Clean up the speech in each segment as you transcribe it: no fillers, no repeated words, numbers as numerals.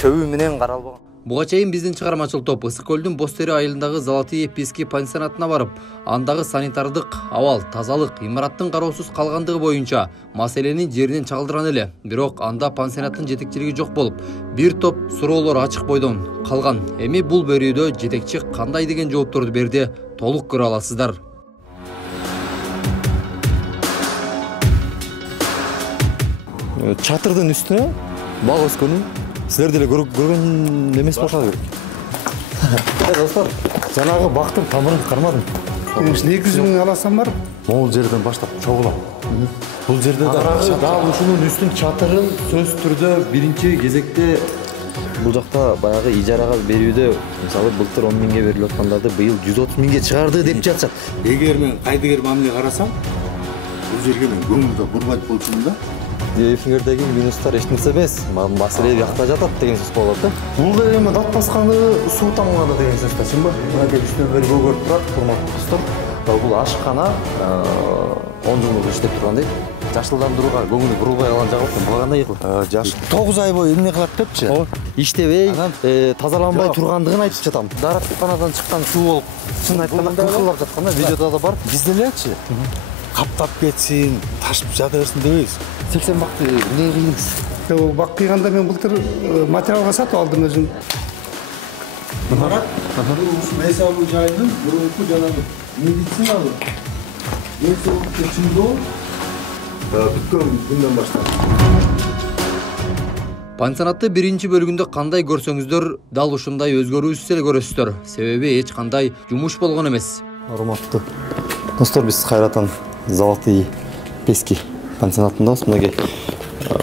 чөбү менен каралбаган. Буга чейин биздин чыгармачыл топ Ысык көлдүн Бостери айылындагы Золотые Пески пансионатына барып, андагы санитардык абал, тазалык, имараттын кароосуз калгандыгы боюнча маселени жеринен чагылдырган эле. Бирок анда пансионаттын жетекчилиги жок болуп, бир топ суроолор ачык бойдон калган. Эми бул берүүдө жетекчи кандай деген жоопторду берди, толук көрө аласыздар. Чатырдын үстүнө бал өскөнү силер деле көргөн эмес болсо керек. Достор, жанагы бактын тамырын кармадым. 200 миң аласам бар. Могул жерден баштап чогулам. Бул жерде дагы ушунун үстүн чатырын сөзсүз түрдө биринчи кезекте Бул жакта баягы ижарага берүүдө, мисалы былтыр 10 миңге берилип аткандарды быйыл 130 миңге чыгарды деп жатышат. Эгер мен кайдыгер мамиле карасам, бул жерге мен көңүлдө бурбайт болчумун да. Эфиңердеги минустар эч нерсе эмес, маселе бияқта жатат деген сөз болот да. Бул да эми дат басканы, суу тамганы деген сөз да, чынбы? Мына үстүнөн бери көгөрүп турат, урматтуу достор. Бул ашкана 10 жылдык иштеп турган дейт. Жашылдандырууга көңүлү бурулбай калган жагы экен. Буга кандай кылат? Жаш 9 ай бою эмне кылат депчи? Иштебей, тазаланбай тургандыгын айтып жатам. Дараттыканадан чыккан суу болуп, чын айтканда кылкылдап жаткан да, видеодо да бар. Биз делечи каптап кетсин, ташып жата берсин дебейбиз. 80 бакты эмне кыйдыңыз? Бак кыйганда мен былтыр материалга сатып алдым өзүм. Марат, Мейсабу жайдын мурунку жанагы медициналык денсаулыкты чыңдоо бүткөн күндөн баштап. Пансионатты биринчи бөлүгүндө кандай көрсөңүздөр, дал ушундай өзгөрүүсүз эле көрөсүздөр. Себеби эч кандай жумуш болгон эмес. Урматтуу достор, биз кайрадан Золотые Пески пансионатындабыз. Мынакей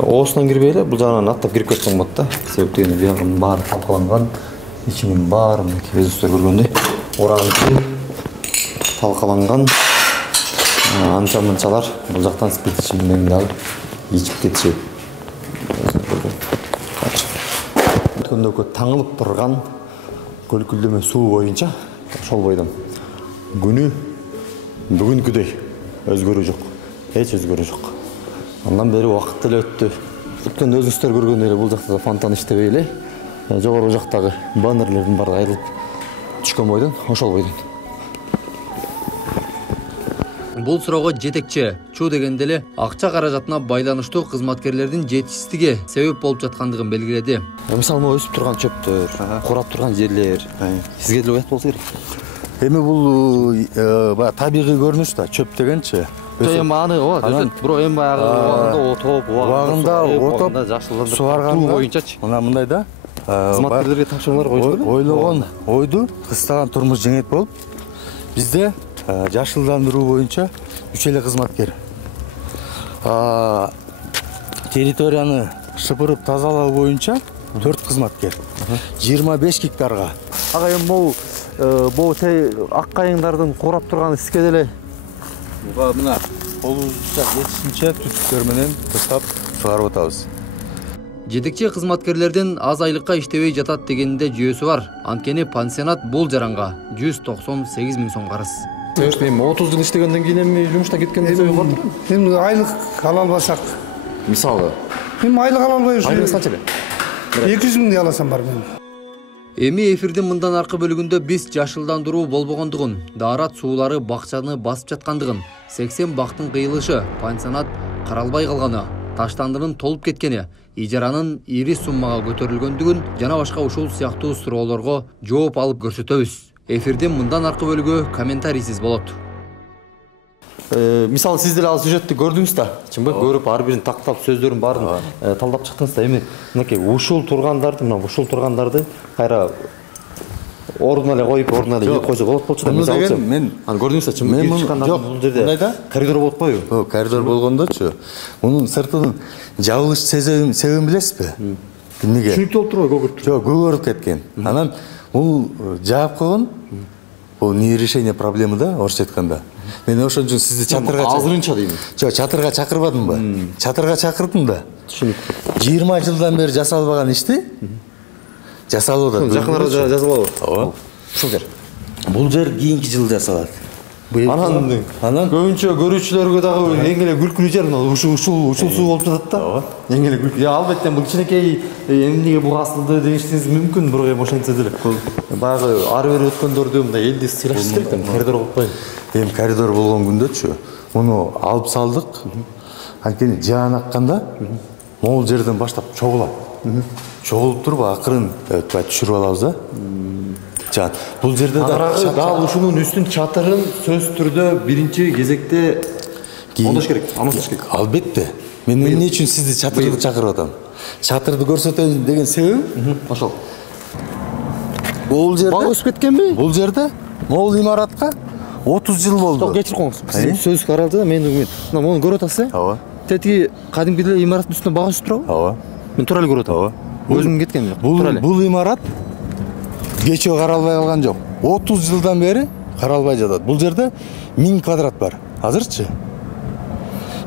оосунан кирбей эле бул жагынан аттап кирип кетсең болот да. Себеби дегенде биягынын баары талкаланган, ичинин баары мынакей өзүңүздөр көргөндөй оранчы талкаланган. Анча-мынчалар бул жактан спирт ичимдиктерин алып ичип кетишет. Өткөндөгү таңылып турган көлкүлдөмө суу боюнча ошол бойдон күнү бүгүнкүдөй өзгөрүү жок. Эч өзгөрүү жок. Андан бери убакыт эле өттү. Өткөндө өзүңүздөр көргөндөй эле бул жакта да фонтан иштебей эле. Жогору жактагы баннерлердин баары айрылып түшкөн бойдон, ошол бойдон. Бул суроого жетекчи чуу дегенде эле акча каражатына байланыштуу кызматкерлердин жетишсиздиги себеп болуп жаткандыгын белгиледи. Мисалы өсүп турган чөптөр, курап турган жерлер сизге деле уят болсо керек. Эми бул баягы табигый көрүнүш да, чөп дегенчи. Эми аны өсөт, бирок эми баягы убагында отоп, суарган боюнчачы. Мына мындай да. Кызматкерлерге тапшырмалар коюш керек. Ойлогон ойду кыстаган турмуш жеңет болуп, бизде жашылдандыруу боюнча 3 эле кызматкер. Территорияны шыпырып тазалоо боюнча 4 кызматкер. 25 гектарга. Ага эми могу ак кайыңдардын курап турган сизге деле мына колубузча жетишинче түтүктөр менен тыштап чыгарып атабыз. Жетекчи кызматкерлердин аз айлыкка иштебей жатат дегенде жүйөсү бар. Анткени пансионат бул жаранга 198 миң сом карыз. Эми 30 жыл иштегенден кийин эми жумуштан кеткенде бар. Эми айлык ала албасак. Мисалы. Эми айлык ала албайбыз. Айлык канча эле? 200 миңди аласам бар мен. Эми эфирдин мындан аркы бөлүгүндө биз жашылдандыруу болбогондугун, даарат суулары бакчаны басып жаткандыгын, 80 бактын кыйылышы, пансионат каралбай калганы, таштандынын толуп кеткени, ижаранын ири суммага көтөрүлгөндүгүн жана башка ушул сыяктуу суроолорго жооп алып көрсөтөбүз. Эфирдин мындан аркы бөлүгү комментарийсиз болот. Мисалы сиз деле ал сюжетти көрдүңүз да, чынбы? Көрүп ар бирин тактап сөздөрүн баарын талдап чыктыңыз да. Эми мынакей ушул тургандарды кайра ордуна эле коюп, ордуна эле ийип койсо болот болчу да. Мисалы мен аны көрдүңүз да, чынбы? Бул жерде коридор болуп атпайбы? Коридор болгондочу, мунун сыртынын жабылыш себебин билесизби? Эмнеге? Түнүктүү болуп турбайбы, көгөрүп? Жок, көгөрүп кеткен. Анан бул жаап койгон. Бул не решение проблемы да, орусча айтканда. Мен ошон үчүн сизди чатырга азырынча дейм. Жок, чатырга чакырбадымбы? Чатырга чакырдым да. 20 жылдан бери жасалбаган ишти жасалып атат. Жакын арада жасалабы? Ооба. Ушул жер. Бул жер кийинки жылы жасалат. Анан көбүнчө көрүүчүлөргө дагы эң эле күлкүлүү жер мына ушул суу болуп жатат да. Эң эле күлкүлүү. Я албетте бул кичинекей эмнеге буга асылды дегишиңиз мүмкүн, бирок эми ошентсе деле. Баягы ары бери өткөндөрдү мындай элди сыйлашыбыз керек да, коридор болуп коюп. Эми коридор болгон күндөчү муну алып салдык. Анткени жаан акканда могул жерден баштап чогулат. Чогулуп туруп акырын түшүрүп алабыз да. Жаан. Бул жерде Дал ушунун үстүн чатырын сөзсүз түрдө биринчи кезекте оңдош керек, алмаштырыш керек. Албетте. Мен эмне үчүн сизди чатырды чакырып атам? Чатырды көрсөтөйүн деген себебим Ошол. бул жерде Бак өсүп кеткенби? бул жерде могул имаратка 30 жыл болду. Кечирип коңуз. Сиз сөз каралды да, менин үмүт. Мына муну көрүп атасыз, э? Ооба. Тетиги кадимки деле имараттын үстүнө бак өсүп турабы? Ооба. Мен туура эле көрүп атам. Ооба. Өзүм кеткен жок. Туура эле. Бул имарат кечөө каралбай калган жок. 30 жылдан бери каралбай жатат. Бул жерде 1000 квадрат бар. Азырчы.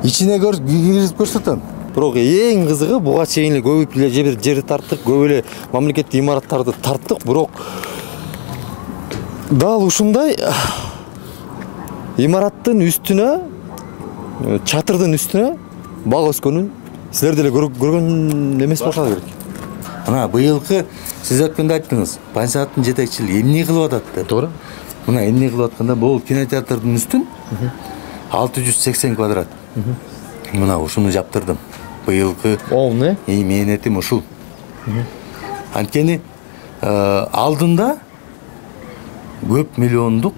Ичине кирип көрсөтөм. Бирок эң кызыгы буга чейин эле көп эле жерди тарттык, көп эле мамлекеттик имараттарды тарттык, бирок дал ушундай имараттын үстүнө, чатырдын үстүнө бак өскөнүн силер деле көргөн эмес болушуңар керек. Мына быйылкы сиз өткөндө айттыңыз, пансионаттын жетекчилиги эмне кылып атат деп. Туура. Мына эмне кылып атканда бул кинотеатрдын үстүн 680 квадрат. Мына ушуну жаптырдым. Быйылкы Оңне? мээнетим ушул. Анткени алдында көп миллиондук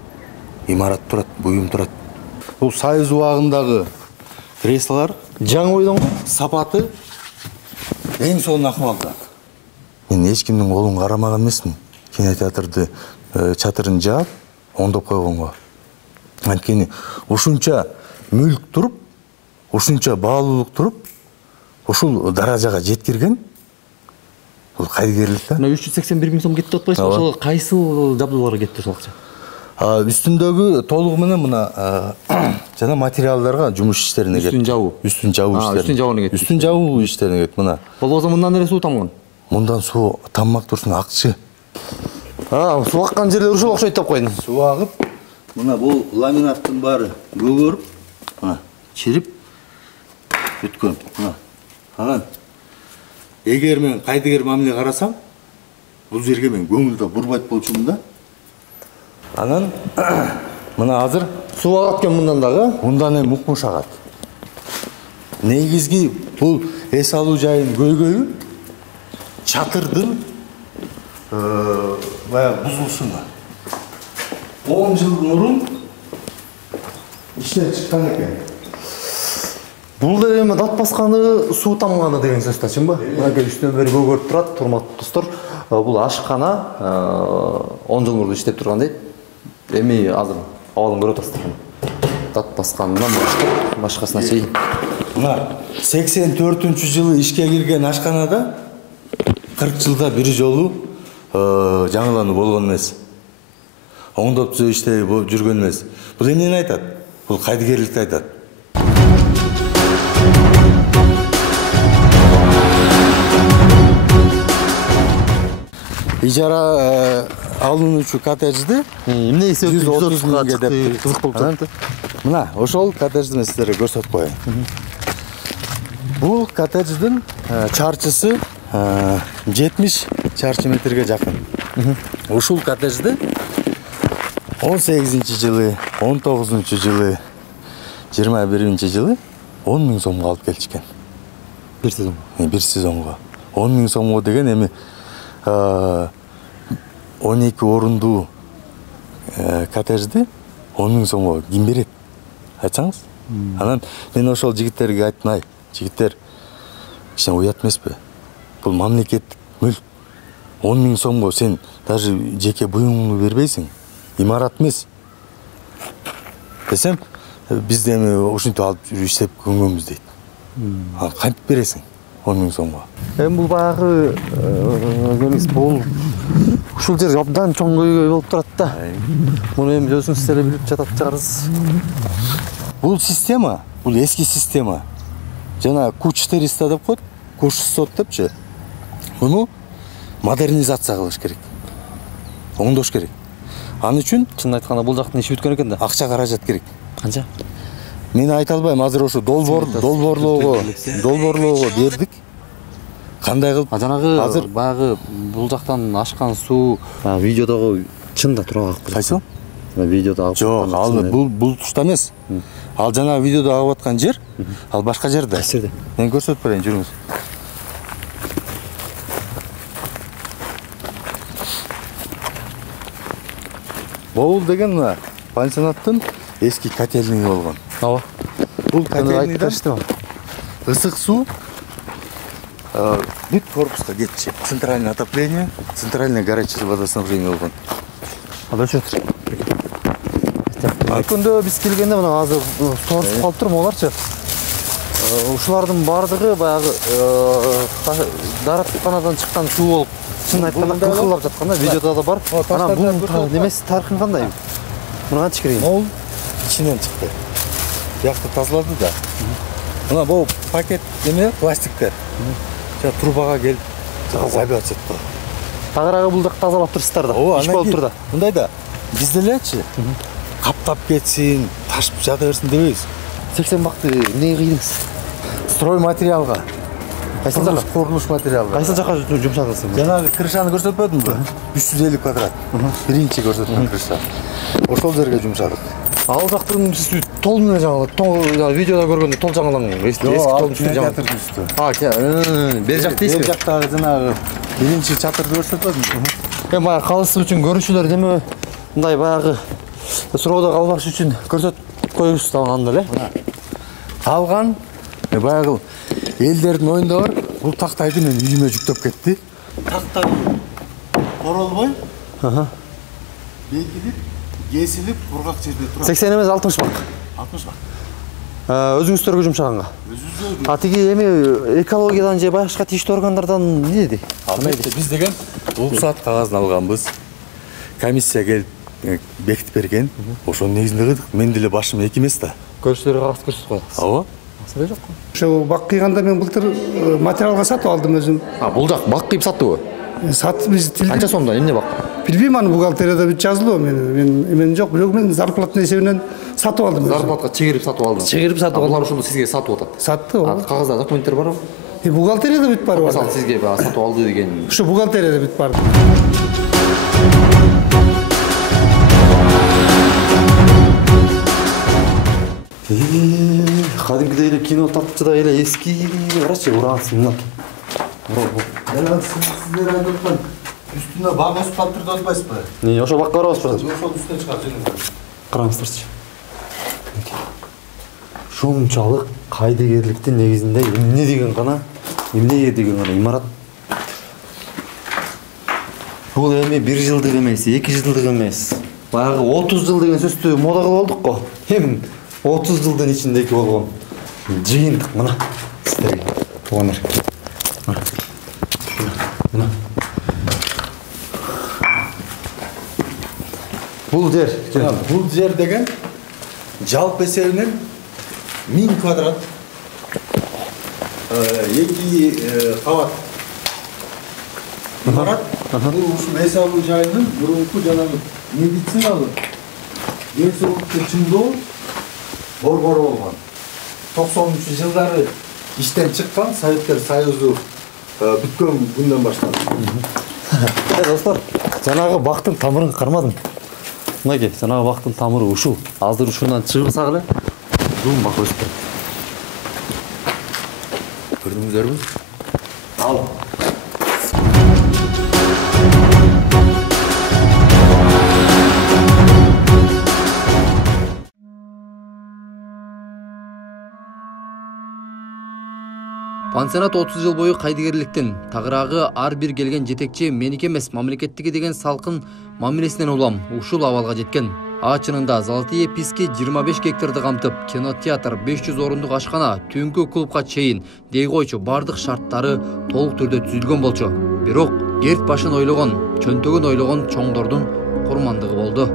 имарат турат, буюм турат. Бул Союз убагындагы креслолор Жаңы ойдон го? сапаты эң сонун акыбалда. Мен эч кимдин колун карамаган эмесмин. Кинотеатрды чатырын жаап, оңдоп койгонго. Анткени ушунча мүлк туруп, ушунча баалуулук туруп, ушул даражага жеткирген бул кайдыгерлик да. Мына 381 миң сом кетти атпайсызбы? Ошол кайсыл жабдууларга кетти ошол акча? Үстүндөгү толугу менен мына жана материалдарга, жумуш иштерине кетти. Үстүн жабуу. Үстүн жабуу иштерине. Үстүн жабууна кетти. Үстүн жабуу иштерине кетти мына. Болбосо мындан эле суу тамган. Мындан суу таммак турсун, акчы. Суу аккан жерлер ушул окшойт деп койдум. Суу агып, мына бул ламинаттын баары көгөрүп, мына чирип бүткөн. Мына. Анан эгер мен кайдыгер мамиле карасам, бул жерге мен көңүлдө бурбайт болчумун да. Анан мына азыр Суу агат экен мындан дагы. мындан эми укмуш агат. Негизги бул эс алуу жайын көйгөйү чатырдын баягы бузулушуна. 10 жыл мурун иштен чыккан экен. Бул да эми дат басканы, суу тамганы деген сөз да, чынбы? Мына үстүнөн бери көгөрүп турат, урматтуу достор. Бул ашкана 10 жыл мурун иштеп турган дейт. Эми азыр абалын көрүп атасыздар. Дат басканынан башкасына чейин. Мына 84-жылы ишке кирген ашканада 40 жылда бир жолу жаңылануу болгон эмес. Оңдоп түзөө иштеги жүргөн эмес. Бул эмнени айтат? Бул кайдыгерликти айтат. Ижара алынуучу коттеджди Эмне эсеп 130 миңге деп кызык болуп жатат. Мына ошол коттеджди мен сиздерге көрсөтүп коеюн. Бул коттедждин чарчысы 70 чарчы метрге жакын. Ушул коттеджди 18-жылы, 19-жылы, 21-жылы 10 миң сомго алып келишкен. Бир сезон. Бир сезонго. 10 миң сомго деген эми 12 орундуу коттеджди 10 миң сомго ким берет? Айтсаңыз? Анан мен ошол жигиттерге айттым, ай, жигиттер, кичине уят эмеспи? Бул мамлекеттик мүлк. 10 миң сомго сен даже жеке буюңду бербейсиң. Имарат эмес. Десем, биз да эми ушинтип алып жүрүп иштеп көнгөнбүз дейт. Кантип бересиң 10 миң сомго? Эми бул баягы бул ушул жер абдан чоң көйгөй болуп турат да. Муну эми өзүңүз деле билип жатат чыгарсыз. Бул система, бул эски система. Жана Q400 деп коет, Q600 депчи. Муну модернизация кылыш керек. Оңдош керек. Аны үчүн Чынын айтканда бул жактын иши бүткөн экен да. акча каражат керек. Канча? Мен айта албайм, азыр ошо долбоорлоого бердик. Кандай кылып? Жанагы Азыр баягы бул жактан ашкан суу видеодогу чында тура агып келет. кайсы? Видеодо агып. Жок, ал бул тушта эмес. Ал жана видеодо агып аткан жер, ал башка жерде. Кайсы жерде? Мен көрсөтүп берейин, жүрүңүз. Бул деген мына пансионаттын эски котельниги болгон. Ооба. Бул Айтып котельнийден беришти. ысык суу бүт корпуска кетчү. Центральное отопление, центральное горячее водоснабжение болгон. Ал өчөт. Өткөндө биз келгенде мына азыр сорусуп калып турмун аларчы. Ушулардын бардыгы баягы дааратканадан чыккан суу болуп, чын айтканда кылкылдап жаткан да, видеодо да бар. Анан бул немеси тарыхын кандай? Муну кантип кирген? Ол ичинен чыкты. Биякты тазалады да. Мына бул пакет эме пластиктер. Жа трубага келип забивать этип коет. Тагыраагы бул жакты тазалап турсуздар да. Иш болуп тур да. Мындай да. Биз делечи каптап кетсин, ташып жата берсин дебейбиз. 80 бакты эмнеге кыйдыңыз? Строй материалга. Кайсыл жака? Курулуш материалга. Кайсыл жака жумшадыңыз? Жанагы крышаны көрсөтпөдүмбү? 350 квадрат. Биринчи көрсөткөн крыша. Ошол жерге жумшадык. Ал жактын сиз толун эле жаңы видеодо көргөндө тол жаңылаңыз. Эски толун үстү жаңы. Бер жак дейсизби? Бер жактагы жанагы биринчи чатырды көрсөтпөдүмбү? Эми баягы калысы үчүн көрүүчүлөр деме мындай баягы суроодо калбаш үчүн көрсөтүп коюбуз да анда эле. Калган баягы элдердин оюнда бар. Бул тактайды мен үйүмө жүктөп кетти. Тактай оролбой. Бекилип, кесилип, кургак жерде турат. 80 эмес 60 бак. 60 бак. Өзүңүздөргө жумшаганга. А тиги эми экологиядан же башка тийиштүү органдардан эмне деди? Албетте биз деген уруксаат кагазын алганбыз. Комиссия келип бекитип берген. Ошонун негизинде кылдык. Мен деле башым эки эмес да. Көрүүчүлөргө кагаз көрсөтүп коесуз. Ооба. Маселе жок. Ошо бак кыйганда мен былтыр материалга сатып алдым өзүм. Бул жак бак кыйып саттыбы? Сатып биз Канча сомдон эмне бак? билбейм, аны бухгалтерияда бүт жазылуу. Мен эмен жок, бирок мен зарплатный эсебинен сатып алдым. Зарплатка чегирип сатып алдыңыз. Чегирип сатып алдым. Булар ушунду сизге сатып атат. Сатты ооба. Кагазда документтер барбы? Бухгалтерияда бүт бар. Мисалы сизге сатып алды деген. Ушу бухгалтерияда бүт бар. Кадимкидей эле кино тартчыдай эле эски карачы ураансын мына. Жана сиздер айтып аткан үстүнө баг өсүп калыптыр деп атпайсызбы? Не, ошо бакка барабызбы? Ошол үстүнө чыгат жүрүңүз. Караңыздарчы. Ушунчалык кайдыгерликтин негизинде эмне деген гана имарат. Бул эми 1 жылдык эмес, 2 жылдык эмес. Баягы 30 жыл деген сөздү мода кылып алдык го. Эми 30 жылдын ичиндеги болгон жыйынтык мына сиздерге. Туугандар. Мына. Бул Жер деген жалпы эсебинен 1000 квадрат. Эки кабат. Имарат. Бул ушул эс алуу жайынын мурунку жанагы медициналык ден соолукту чыңдоо борбору болгон. 90-жылдары иштен чыккан Советтер Союзу бүткөн күндөн баштап. Достор, жанагы бактын тамырын кармадым. Мынакей, жанагы бактын тамыры ушул. Азыр ушундан чыгырсак эле узун бак өсүп кетти. Көрдүңүздөрбү? Ал. Пансионат 30 жыл бою кайдыгерликтин, тагыраагы ар бир келген жетекчи меники эмес мамлекеттиги деген салкын мамилесинен улам ушул абалга жеткен. Чынында Золотые писки 25 гектарды камтып, кинотеатр, 500 орундук ашкана, түнкү клубка чейин дей койчу бардык шарттары толук түрдө түзүлгөн болчу. Бирок керт башын ойлогон, чөнтөгүн ойлогон чоңдордун курмандыгы болду.